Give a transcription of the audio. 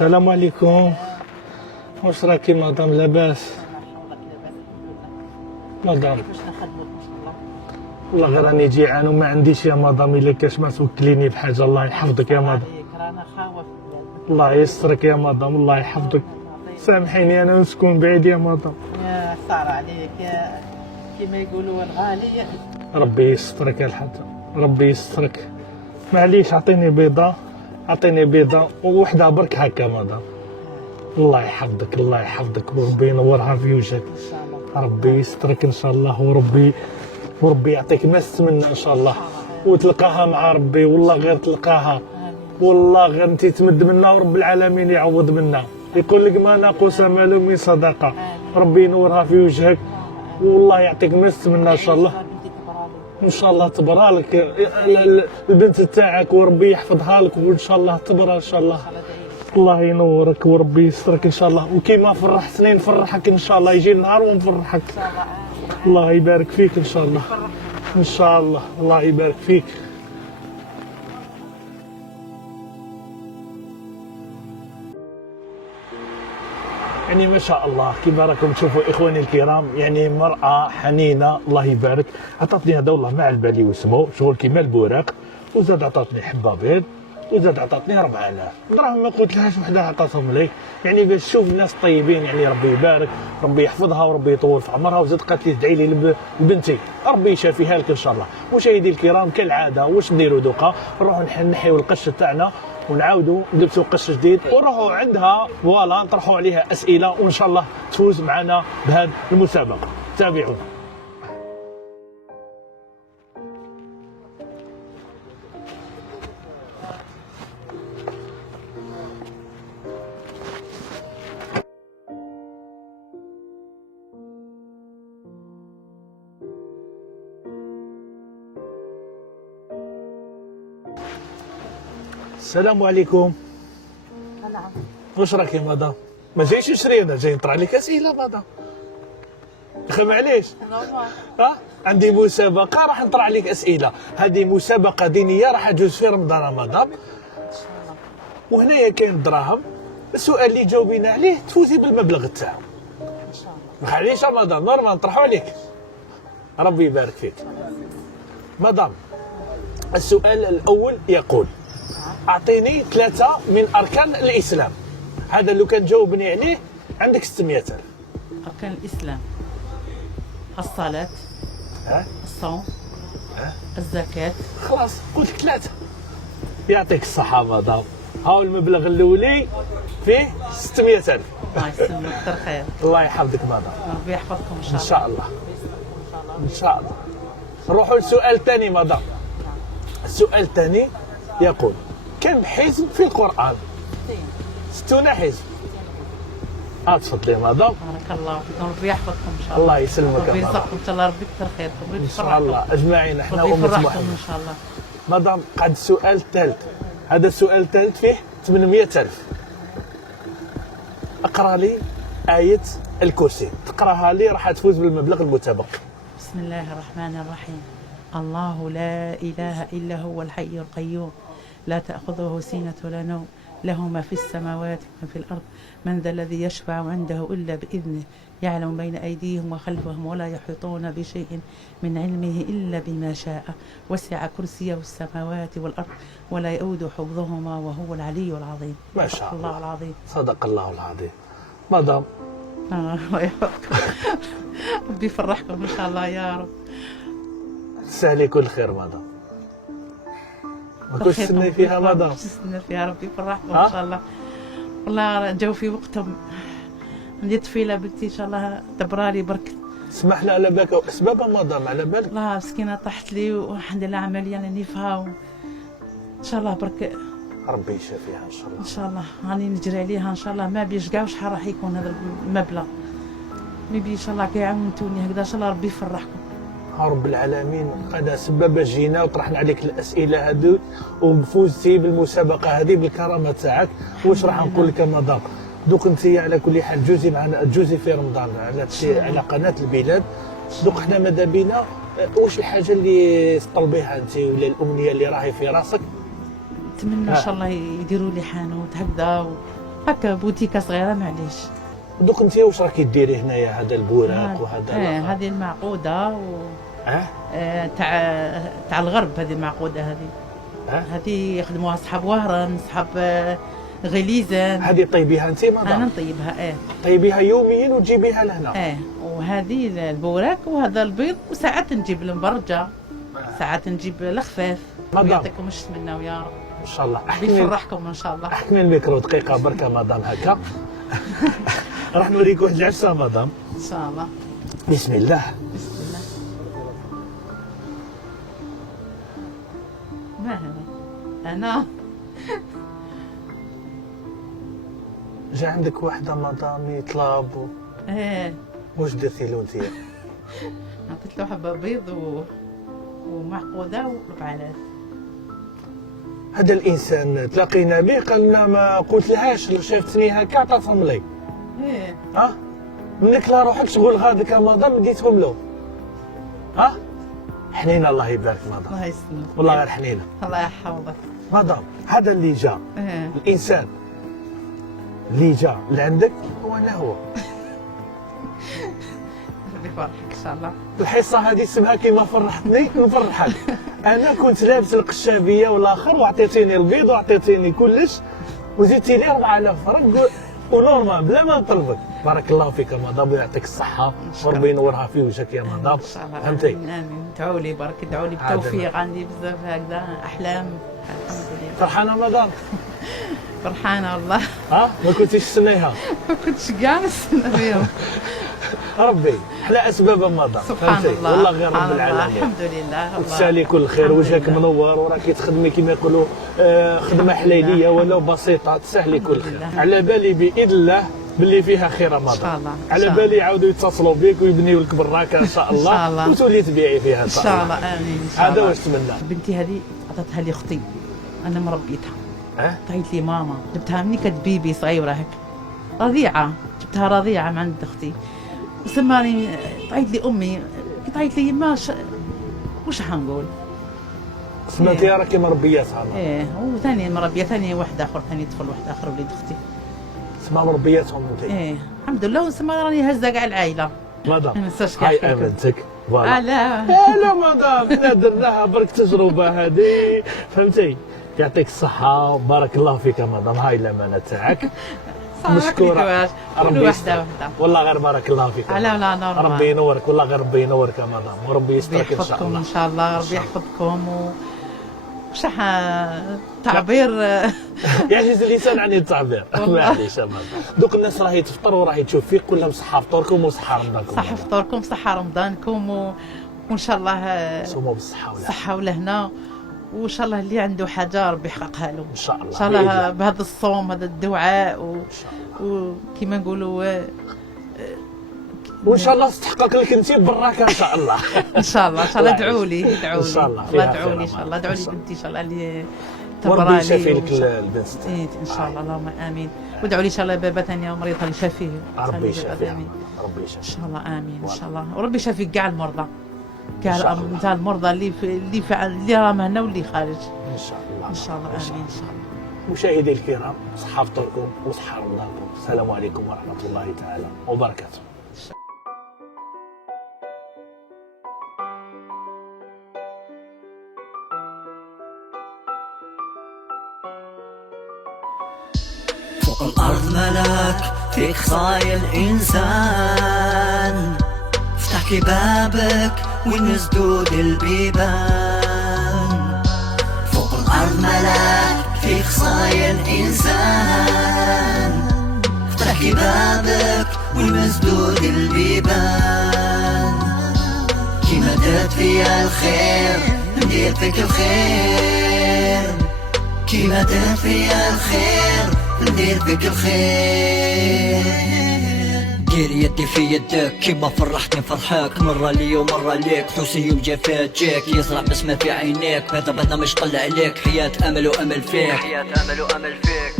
السلام عليكم. واش راكي مدام لاباس؟ مدام والله غير راني جيعان وما عنديش يا مدام، الا كاش ما توكليني بحاجه. الله يحفظك يا مدام. رانا خاوه. الله يسترك يا مدام، الله يحفظك. سامحيني انا نسكن بعيد يا مدام. يا صار عليك يا كما يقولوا الغالي. ربي يسترك يا الحاج، ربي يسترك. معليش عطيني بيضه، عطيني بيضه وحده برك هكا مدام. الله يحفظك، الله يحفظك وربي ينورها في وجهك. ان شاء الله ربي يسترك ان شاء الله، وربي يعطيك ما تتمنى ان شاء الله، وتلقاها مع ربي. والله غير تلقاها، والله غير انت تمد منا ورب العالمين يعوض منا. يقول لك ما ناقص مال من صدقه. ربي ينورها في وجهك والله يعطيك ما تتمنى ان شاء الله. ان شاء الله تبرالك البنت تاعك وربي يحفظها لك، وان شاء الله تبرى ان شاء الله. الله ينورك وربي يسترك ان شاء الله، وكيما فرحتني نفرحك ان شاء الله. يجي النهار ونفرحك. الله يبارك فيك ان شاء الله، ان شاء الله. الله يبارك فيك. يعني ما شاء الله كيما راكم تشوفوا اخواني الكرام، يعني مرأة حنينة الله يبارك. عطاتني هذا والله ما على بالي واسمه، شغل كيما البوراق، وزاد عطاتني حبة بيض، وزاد عطاتني 4000 دراهم. ما قلت لهاش وحده عطاتهم لي، يعني باش تشوف الناس طيبين. يعني ربي يبارك، ربي يحفظها وربي يطول في عمرها. وزاد قالت لي ادعي لي لبنتي ربي يشافيها لك ان شاء الله. مشاهدي الكرام كالعاده واش نديروا دوكا؟ نروحوا نحيوا القش تاعنا ونعاودوا نلبسوا قش جديد ونروحوا عندها فوالا نطرحوا عليها اسئله، وان شاء الله تفوز معنا بهذه المسابقه. تابعونا. السلام عليكم. نعم. واش راكي مدام؟ ما جايش نشري انا، جاي نطرح لك اسئله مدام. اخي معليش. ها عندي مسابقه راح نطرح عليك اسئله. هذه مسابقه دينيه راح تجوز في رمضان مدام. وهنايا كاين دراهم، السؤال اللي جاوبينا عليه تفوزي بالمبلغ تاعو. ان شاء الله. ما خليش مدام، نورمال نطرحوا عليك. ربي يبارك فيك مدام. السؤال الاول يقول: اعطيني 3 من اركان الاسلام. هذا لو كان جاوبني عليه عندك 600,000. اركان الاسلام: الصلاه، الصوم، الزكاه. خلاص قلت 3. يعطيك الصحة مدام. هاو المبلغ الاولي فيه 600,000. الله يسلمك كثر خير. الله يحفظك مدام. ربي يحفظكم ان شاء ان الله. شاء الله ان شاء الله. نروحوا للسؤال الثاني مدام. السؤال الثاني يقول: كم حزب في القرآن؟ 60 حزب. تفضلي مدام. بارك الله فيكم، ربي يحفظكم ان شاء الله. الله يسلمك ربي مدام. يرزقكم ان شاء الله، ربي كثر خير، ربي ان يفرحكم شاء الله اجمعين احنا ربي امة يفرحكم محمد. ان شاء الله. مدام قد السؤال الثالث. هذا السؤال الثالث فيه 800,000. اقرا لي آية الكرسي، تقراها لي راح تفوز بالمبلغ المتبقي. بسم الله الرحمن الرحيم. الله لا إله إلا هو الحي القيوم لا تأخذه سنة ولا نوم له ما في السماوات وما في الأرض من ذا الذي يشفع عنده إلا بإذنه يعلم بين أيديهم وخلفهم ولا يحيطون بشيء من علمه إلا بما شاء وسع كرسيه السماوات والأرض ولا يؤود حفظهما وهو العلي العظيم. ما شاء الله العظيم. صدق الله العظيم. مدام الله يحفظكم. ربي يفرحكم إن شاء الله يا رب. تسهلي كل خير مدام. ما كنتش تستني فيها مدام. تستنى فيها ربي يفرحكم ان شاء الله. والله جاو في وقتهم عندي طفيله بنتي ان شاء الله تبرالي برك. اسمح لي على بالك اسبابها مدام على بالك؟ والله مسكينه طاحت لي والحمد لله عمليه نيفها ان شاء الله برك. ربي يشافيها ان شاء الله. ان شاء الله راني نجري عليها ان شاء الله. ما بيش كاع شحال راح يكون هذا المبلغ. مي ان شاء الله كي عاونتوني هكذا ان شاء الله ربي يفرحكم. رب العالمين هذا سبب جينا وطرحنا عليك الاسئله هذو وفوزتي بالمسابقه هذه بالكرامه تاعك. واش راح نقول لك مدام؟ دوك انت على كل حال جوزي معنا، جوزي في رمضان على قناه البلاد. دوك حنا ماذا بينا واش الحاجه اللي تطلبيها انت ولا الامنيه اللي راهي في راسك؟ نتمنى ان شاء الله يديروا لي حانوت هكذا هكا بوتيكه صغيره معليش. دوك انت واش راكي ديري هنايا؟ هذا البوراق وهذا هذه المعقوده تاع الغرب. هذه المعقوده هذه يخدموها صحاب وهران، صحاب غليزان. هذه طيبيها انت مدام؟ انا نطيبها. طيبيها يوميا وتجيبيها لهنا؟ وهذه البوراق وهذا البيض، وساعات نجيب المبرجه، ساعات نجيب الخفاف. يعطيكم الشمنه ويا رب ان شاء الله. يفرحكم ان شاء الله. احكمي الميكرو دقيقه بركه مدام هكا. راح نوريك واحد العفسه مدام ان شاء الله. بسم الله. بسم الله. ما هذا؟ انا جا عندك وحده مدام يطلب واش درتي له انت؟ عطيت له حبه بيض ومعقوده وربعالات. هذا الانسان تلاقينا به قال لنا ما قلت لهاش، شافتني هكا عطاتهم لي. منك لا روحك شغل غادك مدام ديتهم له. حنينه الله يبارك مدام. الله يسلمك والله غير حنينه. الله يحفظك مدام. هذا اللي جا الانسان اللي جا لعندك هو انا هو. ربي يفرحك ان شاء الله. الحصه هذه اسمها كيما فرحتني نفرحك. انا كنت لابس القشابيه والاخر وعطيتيني البيض وعطيتيني كلش وزدتي لي 4000 فرنك ونورمال بلا ما نطلبك. بارك الله فيك مدام ويعطيك الصحه وربي ينورها في وجهك يا مدام. فهمتي؟ امين. ادعوا لي برك، ادعوا لي بالتوفيق. عندي بزاف هكذا احلام. الحمد لله. فرحانه مدام؟ فرحانه والله. ما كنتيش تسنيها؟ ما كنتش كاع نستنى فيهم. ربي احلى اسباب مدام. سبحان الله. والله غير رب العالمين. الحمد لله. وتسالي كل خير، وجهك منور وراكي تخدمي كما يقولوا خدمه حليليه ولو بسيطه، تسهلي كل خير. على بالي باذن الله باللي فيها خير مدام. ان شاء الله. على بالي يعاودوا يتصلوا بك ويبنيوا لك براكه ان شاء الله. ان شاء الله. وتولي تبيعي فيها ان شاء الله. امين. هذا واش نتمنى. بنتي هذه عطاتها لي اختي، انا مربيتها. عطيت لي ماما، جبتها مني كانت بيبي صغيره هيك رضيعه، جبتها رضيعه من عند اختي. وسماني عيط لي امي، كنت عيط لي يما واش حنقول. سمعتي راكي مربياتها؟ وثاني مربيه ثاني واحد اخر، ثاني طفل واحد اخر وليد اختي. سما مربياتهم انت؟ الحمد لله. وسما راني هزه كاع العائله مدام. ما ننساش كاع. هاي امانتك. لا لا مدام حنا درناها برك تجربه هذه فهمتي. يعطيك الصحه وبارك الله فيك يا مدام. هاي الامانه تاعك مشكورة. ربي وحده. والله غير بارك الله فيك. لا ربي ينورك، والله غير ربي ينورك يا مدام وربي يسترك ان شاء الله. ان شاء الله. ربي يحفظكم وشح تعبير يعجز اللسان عن التعبير. معليش يا مدام. دوك الناس راهي تفطر وراهي تشوف فيك كلهم صحة فطوركم وصحة رمضانكم. صحة فطوركم صحة رمضانكم وان شاء الله صوموا بالصحة والصحة والهنا. وان شاء الله اللي عنده حاجه ربي يحققها له ان شاء الله. ان شاء الله بهذا الصوم هذا الدعاء وكما نقولوا وان شاء الله تحقق لك انت براكه ان شاء الله. ان شاء الله. ان شاء الله. ادعوا لي ان شاء الله. ادعوا لي ان شاء الله. ادعوا لي بنتي ان شاء الله اللي وربي يشافي لك البنت. ان شاء الله. اللهم امين. وادعوا لي ان شاء الله بابا ثانيه مريضه اللي يشافيه. ربي يشافيها. ربي يشافيها ان شاء الله. امين. ان شاء الله. وربي يشافي كاع المرضى، كاع المرضى اللي راهم هنا واللي خارج. ان شاء الله. ان شاء الله. امين. ان شاء الله. مشاهدي الكرام، صحة فطوركم وصحة رمضانكم. السلام عليكم ورحمة الله تعالى وبركاته. فوق الأرض ملاك فيك خايل إنسان، افتح بابك ونسدود البيبان. فوق الأرض ملاك فيك خايل إنسان، افتح بابك ونسدود البيبان. كيما درت فيا الخير ندير فيك الخير، كيما درت فيا الخير ندير فيك الخير. دير يدي في يدك كيما فرحتني فرحك، مرة لي ومرة ليك، فلوسي وجفات جاك يزرع بسمة في عينيك. هذا برنامج طلع عليك، حياة أمل وأمل فيك، حياة أمل وأمل فيك.